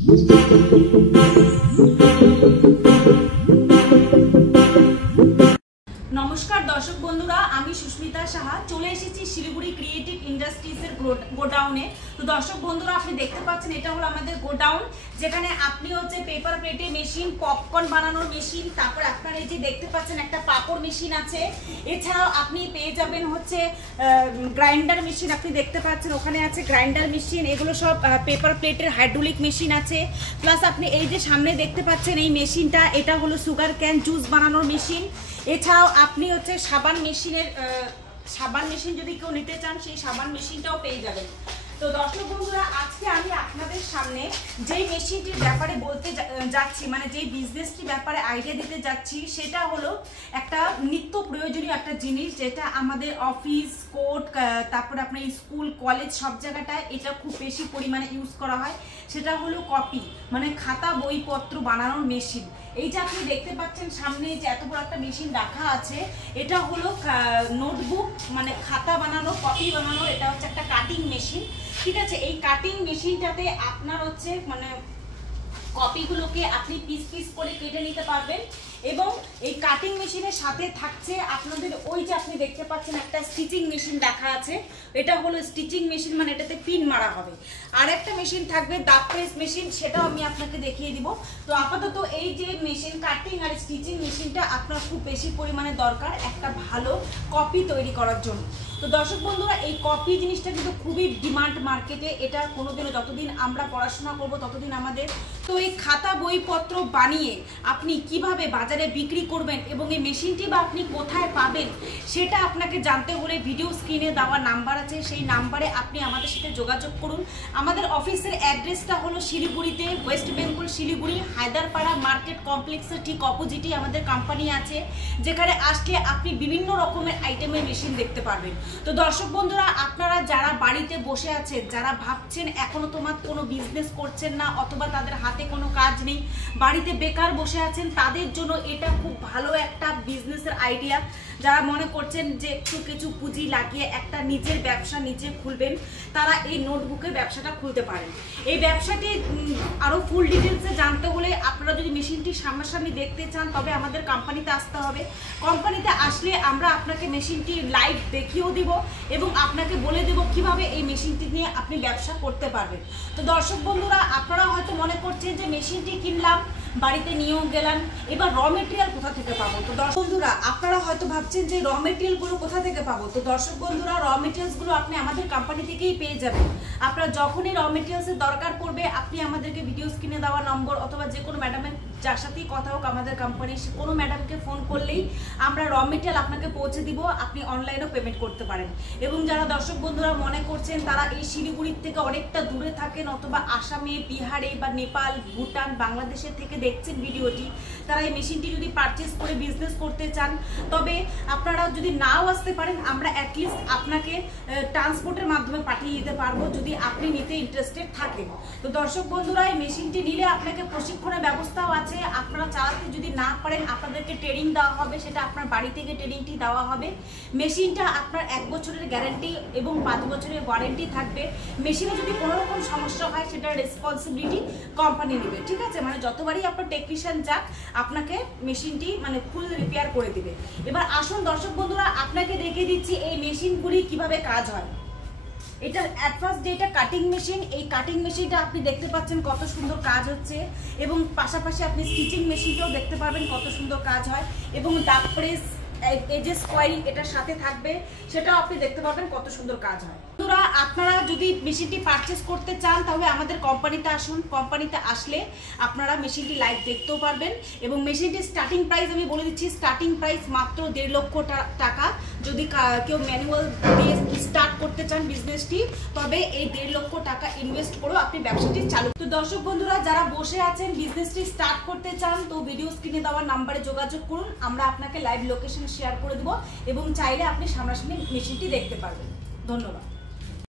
नमस्कार दर्शक बंधुरा आमी सुष्मिता साहा चले एसेছি শিলিগুড়ি ক্রিয়েটিভ ইন্ডাস্ট্রিজের গোডাউনে। তো দর্শক বন্ধুরা আপনি দেখতে পাচ্ছেন এটা হলো আমাদের গোডাউন, যেখানে আপনি হচ্ছে পেপার প্লেটে মেশিন, পপকর্ন বানানোর মেশিন, তারপর আপনারা এই যে দেখতে পাচ্ছেন একটা পাপড় মেশিন আছে। এছাড়াও আপনি পেয়ে যাবেন হচ্ছে গ্রাইন্ডার মেশিন, আপনি দেখতে পাচ্ছেন ওখানে আছে গ্রাইন্ডার মেশিন, এগুলো সব পেপার প্লেটের হাইড্রোলিক মেশিন আছে। প্লাস আপনি এই যে সামনে দেখতে পাচ্ছেন এই মেশিনটা, এটা হলো সুগার ক্যান জুস বানানোর মেশিন। এছাড়াও আপনি হচ্ছে সাবান মেশিন যদি কেউ নিতে চান সেই সাবান মেশিনটাও পেয়ে যাবেন। তো দর্শক বন্ধুরা আজকে আমি আপনাদের সামনে যেই মেশিনটির ব্যাপারে বলতে যাচ্ছি, মানে যেই বিজনেসটির ব্যাপারে আইডিয়া দিতে যাচ্ছি, সেটা হলো একটা নিত্য প্রয়োজনীয় একটা জিনিস, যেটা আমাদের অফিস, কোর্ট, তারপরে আপনার স্কুল, কলেজ সব জায়গাটায় এটা খুব বেশি পরিমাণে ইউজ করা হয়। সেটা হলো কপি, মানে খাতা বইপত্র বানানোর মেশিন। এই যে আপনি দেখতে পাচ্ছেন সামনে যে এত বড় একটা মেশিন রাখা আছে, এটা হলো নোটবুক, মানে খাতা বানানো, কপি বানানো। এটা হচ্ছে একটা কাটিং মেশিন, ঠিক আছে। এই কাটিং মেশিনটাতে আপনার হচ্ছে মানে কপিগুলোকে আপনি পিস পিস করে কেটে নিতে পারবেন। এবং এই কাটিং মেশিনের সাথে থাকছে আপনাদের ওই যে আপনি দেখতে পাচ্ছেন একটা স্টিচিং মেশিন রাখা আছে, এটা হলো স্টিচিং মেশিন, মানে এটাতে পিন মারা হবে। আর একটা মেশিন থাকবে দাগ প্রেস মেশিন, সেটাও আমি আপনাকে দেখিয়ে দিব। তো আপাতত এই যে মেশিন, কাটিং আর স্টিচিং মেশিনটা আপনার খুব বেশি পরিমাণে দরকার একটা ভালো কপি তৈরি করার জন্য। তো দর্শক বন্ধুরা এই কপি জিনিসটা কিন্তু খুবই ডিমান্ড মার্কেটে, এটা কোনোদিনও যতদিন আমরা পড়াশোনা করব ততদিন আমাদের। তো এই খাতা বইপত্র বানিয়ে আপনি কিভাবে বাজারে বিক্রি করবেন এবং এই মেশিনটি বা আপনি কোথায় পাবেন সেটা আপনাকে জানতে হলে ভিডিও স্ক্রিনে দেওয়া নাম্বার আছে, সেই নাম্বারে আপনি আমাদের সাথে যোগাযোগ করুন। আমাদের অফিসের অ্যাড্রেসটা হলো শিলিগুড়িতে, ওয়েস্ট বেঙ্গল শিলিগুড়ি হায়দারপাড়া মার্কেট কমপ্লেক্সের ঠিক অপোজিটেই আমাদের কোম্পানি আছে, যেখানে আসলে আপনি বিভিন্ন রকমের আইটেমের মেশিন দেখতে পারবেন। তো দর্শক বন্ধুরা আপনারা যারা বাড়িতে বসে আছেন, যারা ভাবছেন এখনো তোমার কোনো বিজনেস করছেন না, অথবা তাদের হাতে কোনো কাজ নেই, বাড়িতে বেকার বসে আছেন, তাদের জন্য এটা খুব ভালো একটা বিজনেসের আইডিয়া। যারা মনে করছেন যে একটু কিছু পুঁজি লাগিয়ে একটা নিজের ব্যবসা নিজে খুলবেন, তারা এই নোটবুকের ব্যবসাটা খুলতে পারেন। এই ব্যবসাটি আরও ফুল ডিটেলসে জানতে হলে আপনারা যদি মেশিনটি সামনাসামনি দেখতে চান তবে আমাদের কোম্পানিতে আসতে হবে। কোম্পানিতে আসলে আমরা আপনাকে মেশিনটি লাইভ দেখিয়েও দিব এবং আপনাকে বলে দেব কিভাবে এই মেশিনটি নিয়ে আপনি ব্যবসা করতে পারবেন। তো দর্শক বন্ধুরা আপনারা হয়তো মনে করছেন যে মেশিনটি কিনলাম, বাড়িতে নিয়েও গেলাম, এবার র মেটেরিয়াল কোথা থেকে পাবো? তো দর্শক বন্ধুরা আপনারা হয়তো ভাবছেন যে র মেটেরিয়ালগুলো কোথা থেকে পাবো। তো দর্শক বন্ধুরা র মেটেরিয়ালসগুলো আপনি আমাদের কোম্পানি থেকেই পেয়ে যাবেন। আপনারা যখনই র মেটেরিয়ালসের দরকার পড়বে আপনি আমাদেরকে ভিডিও স্ক্রিনে দেওয়া নম্বর অথবা যে কোনো ম্যাডামের যার সাথেই কথা হোক আমাদের কোম্পানির কোনো ম্যাডামকে ফোন করলেই আমরা র মেটেরিয়াল আপনাকে পৌঁছে দিব, আপনি অনলাইনেও পেমেন্ট করতে পারেন। এবং যারা দর্শক বন্ধুরা মনে করছেন তারা এই শিলিগুড়ির থেকে অনেকটা দূরে থাকেন, অথবা আসামে, বিহারে বা নেপাল, ভুটান, বাংলাদেশের থেকে দেখছেন ভিডিওটি, তারা এই মেশিনটি যদি পারচেস করে বিজনেস করতে চান, তবে আপনারা যদি নাও আসতে পারেন আমরা অ্যাটলিস্ট আপনাকে ট্রান্সপোর্টের মাধ্যমে পাঠিয়ে দিতে পারবো যদি আপনি নিতে ইন্টারেস্টেড থাকেন। তো দর্শক বন্ধুরা এই মেশিনটি নিলে আপনাকে প্রশিক্ষণের ব্যবস্থাও আছে, আপনারা চালাতে যদি না পারেন আপনাদেরকে ট্রেনিং দেওয়া হবে, সেটা আপনার বাড়ি থেকে ট্রেনিংটি দেওয়া হবে। মেশিনটা আপনার 1 বছরের গ্যারান্টি এবং 5 বছরের ওয়ারেন্টি থাকবে। মেশিনে যদি কোনো রকম সমস্যা হয় সেটার রেসপন্সিবিলিটি কোম্পানি নেবে, ঠিক আছে। মানে যতবারই আপনার টেকনিশিয়ান যাক আপনাকে মেশিনটি মানে ফুল রিপেয়ার করে দিবে। এবার আসুন দর্শক বন্ধুরা আপনাকে দেখিয়ে দিচ্ছি এই মেশিনগুলি কিভাবে কাজ হয়। এটা অ্যাট ফার্স্ট যেটা কাটিং মেশিন, এই কাটিং মেশিনটা আপনি দেখতে পাচ্ছেন কত সুন্দর কাজ হচ্ছে, এবং পাশাপাশি আপনি স্টিচিং মেশিনটাও দেখতে পাবেন কত সুন্দর কাজ হয়, এবং ডাক প্রেস, এজেস কয়েল এটার সাথে থাকবে, সেটাও আপনি দেখতে পাবেন কত সুন্দর কাজ হয়। বন্ধুরা আপনারা যদি মেশিনটি পারচেস করতে চান তাহলে আমাদের কোম্পানিতে আসুন। কোম্পানিতে আসলে আপনারা মেশিনটি লাইভ দেখতেও পারবেন, এবং মেশিনটির স্টার্টিং প্রাইস আমি বলে দিচ্ছি, স্টার্টিং প্রাইস মাত্র 1.5 লক্ষ টাকা। যদি কেউ ম্যানুয়াল দিয়ে স্টার্ট করতে চান বিজনেসটি, তবে এই 1.5 লক্ষ টাকা ইনভেস্ট করেও আপনি ব্যবসাটি চালু। তো দর্শক বন্ধুরা যারা বসে আছেন বিজনেসটি স্টার্ট করতে চান, তো ভিডিও স্ক্রিনে দেওয়া নাম্বারে যোগাযোগ করুন, আমরা আপনাকে লাইভ লোকেশন শেয়ার করে দেবো এবং চাইলে আপনি সামনাসামনি মেশিনটি দেখতে পারবেন। ধন্যবাদ।